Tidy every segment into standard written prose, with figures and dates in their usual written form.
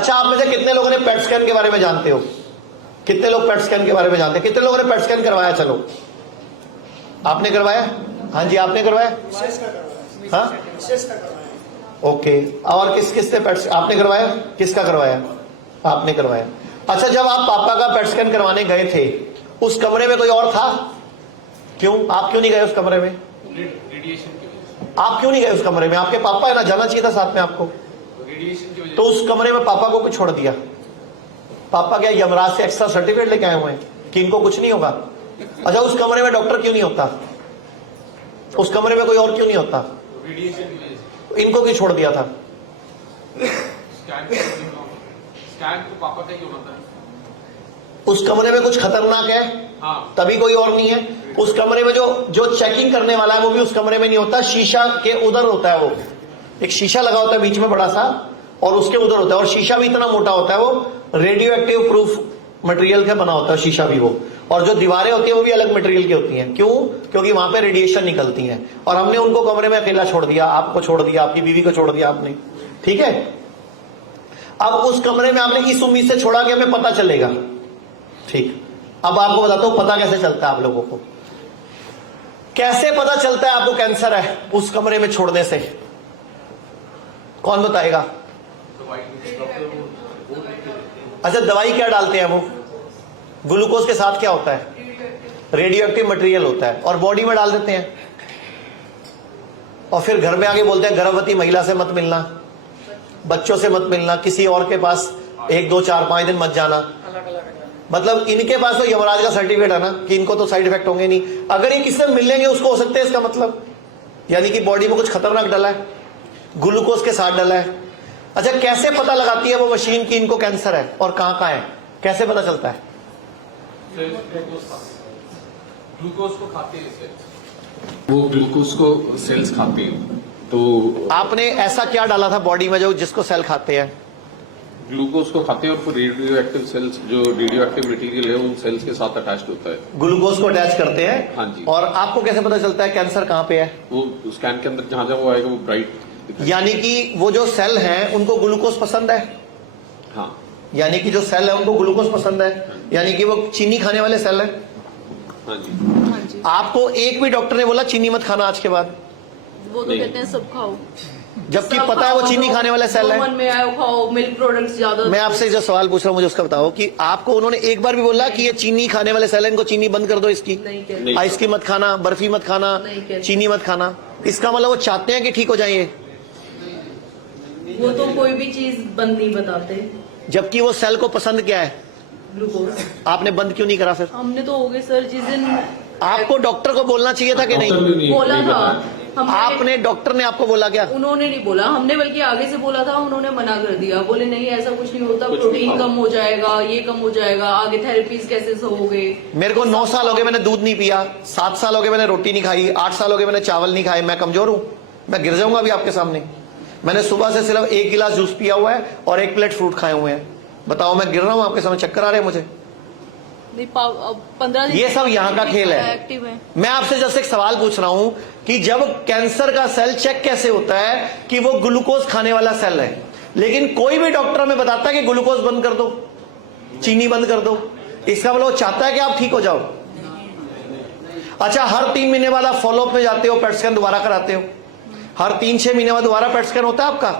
अच्छा, आप में से कितने लोगों ने पेट स्कैन के बारे में जानते हो? कितने लोग पेट स्कैन के बारे में जानते हैं? कितने लोगों ने पेट स्कैन करवाया? चलो, आपने करवाया? हाँ जी, आपने करवाया? हाँ, ओके। और किस किस ने पेट आपने करवाया? किसका करवाया? आपने करवाया। अच्छा, जब आप पापा का पेट स्कैन करवाने गए थे, उस कमरे में कोई और था? क्यों? आप क्यों नहीं गए उस कमरे में? रेडिएशन की वजह आप क्यों नहीं गए उस कमरे में? आपके पापा है ना, जाना चाहिए था साथ में आपको। से, रेडिएशन की वजह तो उस कमरे में पापा को क्यों छोड़ दिया? पापा क्या यमराज से एक्स्ट्रा सर्टिफिकेट लेके आए हुए हैं कि इनको कुछ नहीं होगा? अच्छा, उस कमरे में डॉक्टर क्यों नहीं होता? उस कमरे में कोई और क्यों नहीं होता? रेडिएशन की वजह से। तो इनको क्यों छोड़ दिया था? स्कैन तो पापा का ही होना था। उस कमरे में कुछ खतरनाक है? हाँ, तभी कोई और नहीं है उस कमरे में। जो चेकिंग करने वाला है वो भी उस कमरे में नहीं होता, शीशा के उधर होता है। वो एक शीशा लगा होता है बीच में बड़ा सा, और उसके उधर होता है, और शीशा भी इतना मोटा होता है, वो रेडियो एक्टिव प्रूफ मटेरियल का बना होता है शीशा भी वो। और जो दीवारें होती है वो भी अलग मटेरियल की होती हैं। क्यों? क्योंकि वहां पे रेडिएशन निकलती है। और हमने उनको कमरे में अकेला छोड़ दिया, आपको छोड़ दिया, आपकी बीवी को छोड़ दिया आपने, ठीक है? अब उस कमरे में आपने इस उम्मीद से छोड़ा कि हमें पता चलेगा, ठीक। अब आपको बताता हूं पता कैसे चलता है आप लोगों को। कैसे पता चलता है आपको कैंसर है उस कमरे में छोड़ने से? कौन बताएगा? अच्छा, दवाई क्या डालते हैं वो? ग्लूकोज के साथ क्या होता है? रेडियो एक्टिव मटेरियल होता है, और बॉडी में डाल देते हैं। और फिर घर में आके बोलते हैं गर्भवती महिला से मत मिलना, बच्चों से मत मिलना, किसी और के पास 1 2 4 5 दिन मत जाना। मतलब इनके पास तो यमराज का सर्टिफिकेट है ना कि इनको तो साइड इफेक्ट होंगे नहीं। अगर ये किससे मिलेंगे उसको हो सकते हैं, इसका मतलब यानी कि बॉडी में कुछ खतरनाक डला है, ग्लूकोज के साथ डला है। अच्छा, कैसे पता लगाती है वो मशीन कि इनको कैंसर है और कहां कहां है? कैसे पता चलता है? ग्लूकोज को खाते हैं सेल्स, वो ग्लूकोज को सेल्स खाती है। तो आपने ऐसा क्या डाला था बॉडी में जो जिसको सेल खाते हैं? ग्लूकोज को खाते हैं, और फिर रेडियो एक्टिव सेल्स, जो रेडियो एक्टिव मटेरियल है उन सेल्स के साथ अटैच होता है। ग्लूकोज को अटैच करते हैं। हाँ जी। और आपको कैसे पता चलता है कैंसर कहां पे है? वो स्कैन के अंदर जहां जहां वो आएगा वो ब्राइट, यानी कि वो जो सेल हैं उनको ग्लूकोज पसंद है। हाँ, यानी कि जो सेल है उनको ग्लूकोज पसंद है, यानी कि वो चीनी खाने वाले सेल है। हाँ जी। आपको एक भी डॉक्टर ने बोला चीनी मत खाना आज के बाद? वो तो कहते हैं सब खाओ, जबकि सब पता है वो खाओ, चीनी खाने वाला सेल मन है। में आयो खाओ, मिल्क प्रोडक्ट्स ज्यादा। मैं आपसे जो सवाल पूछ रहा हूँ मुझे उसका बताओ कि आपको उन्होंने एक बार भी बोला कि ये चीनी खाने वाले सेल है, इनको चीनी बंद कर दो इसकी? नहीं कहते। आइसक्रीम मत खाना, बर्फी मत खाना, नहीं कहते। चीनी मत खाना। इसका मतलब वो चाहते हैं कि ठीक हो जाएंगे, वो तो कोई भी चीज बंद नहीं बताते। जबकि वो सेल को पसंद क्या है? ग्लूकोज। आपने बंद क्यों नहीं करा फिर? हमने तो हो गए सर, जिस दिन आपको डॉक्टर को बोलना चाहिए था कि नहीं? बोला था हमने। आपने, डॉक्टर ने आपको बोला क्या? उन्होंने नहीं बोला, हमने बल्कि आगे से बोला था, उन्होंने मना कर दिया। बोले नहीं ऐसा कुछ नहीं होता, प्रोटीन कम हो जाएगा, ये कम हो जाएगा, आगे थेरेपीज कैसे होगे। मेरे को 9 साल हो गए मैंने दूध नहीं पिया, 7 साल हो गए मैंने रोटी नहीं खाई, 8 साल हो गए मैंने चावल नहीं खाए। मैं कमजोर हूं? मैं गिर जाऊंगा अभी आपके सामने? मैंने सुबह से सिर्फ 1 गिलास जूस पिया हुआ है और 1 प्लेट फ्रूट खाए हुए हैं। बताओ, मैं गिर रहा हूं आपके सामने? चक्कर आ रहे हैं मुझे? 15 दिन ये सब यहाँ का खेल है। एक्टिव है। मैं आपसे जस्ट एक सवाल पूछ रहा हूं कि जब कैंसर का सेल चेक कैसे होता है कि वो ग्लूकोज खाने वाला सेल है, लेकिन कोई भी डॉक्टर हमें बताता है कि ग्लूकोज बंद कर दो, चीनी बंद कर दो। इसका मतलब वो चाहता है कि आप ठीक हो जाओ। अच्छा, हर 3 महीने बाद आप फॉलोअप में जाते हो, पेट स्कैन दोबारा कराते हो, हर 3-6 महीने बाद दोबारा पेट स्कैन होता है आपका।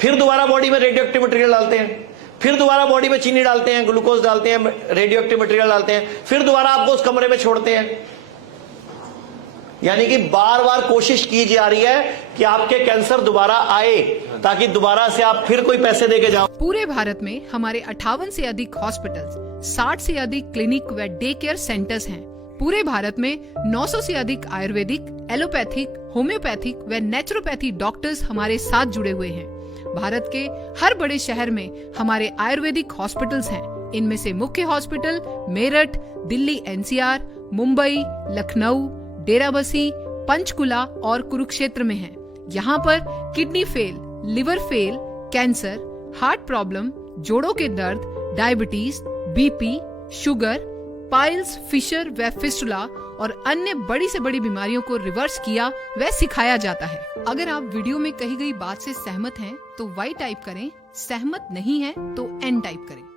फिर दोबारा बॉडी में रेडियो एक्टिव मटेरियल डालते हैं, फिर दोबारा बॉडी में चीनी डालते हैं, ग्लूकोज डालते हैं, रेडियो एक्टिव मटेरियल डालते हैं, फिर दोबारा आपको उस कमरे में छोड़ते हैं। यानी कि बार बार कोशिश की जा रही है कि आपके कैंसर दोबारा आए, ताकि दोबारा से आप फिर कोई पैसे देके जाओ। पूरे भारत में हमारे 58 से अधिक हॉस्पिटल्स, 60 से अधिक क्लिनिक व डे केयर सेंटर्स हैं। पूरे भारत में 900 से अधिक आयुर्वेदिक, एलोपैथिक, होम्योपैथिक व नेचुरोपैथी डॉक्टर्स हमारे साथ जुड़े हुए हैं। भारत के हर बड़े शहर में हमारे आयुर्वेदिक हॉस्पिटल्स हैं। इनमें से मुख्य हॉस्पिटल मेरठ, दिल्ली NCR, मुंबई, लखनऊ, डेराबसी, पंचकुला और कुरुक्षेत्र में हैं। यहाँ पर kidney fail, liver fail, cancer, heart problem, जोड़ों के दर्द, diabetes, BP, sugar, piles, fissure व फिस्टुला और अन्य बड़ी से बड़ी बीमारियों को रिवर्स किया व सिखाया जाता है। अगर आप वीडियो में कही गई बात से सहमत हैं तो Y टाइप करें सहमत नहीं है तो एन टाइप करें।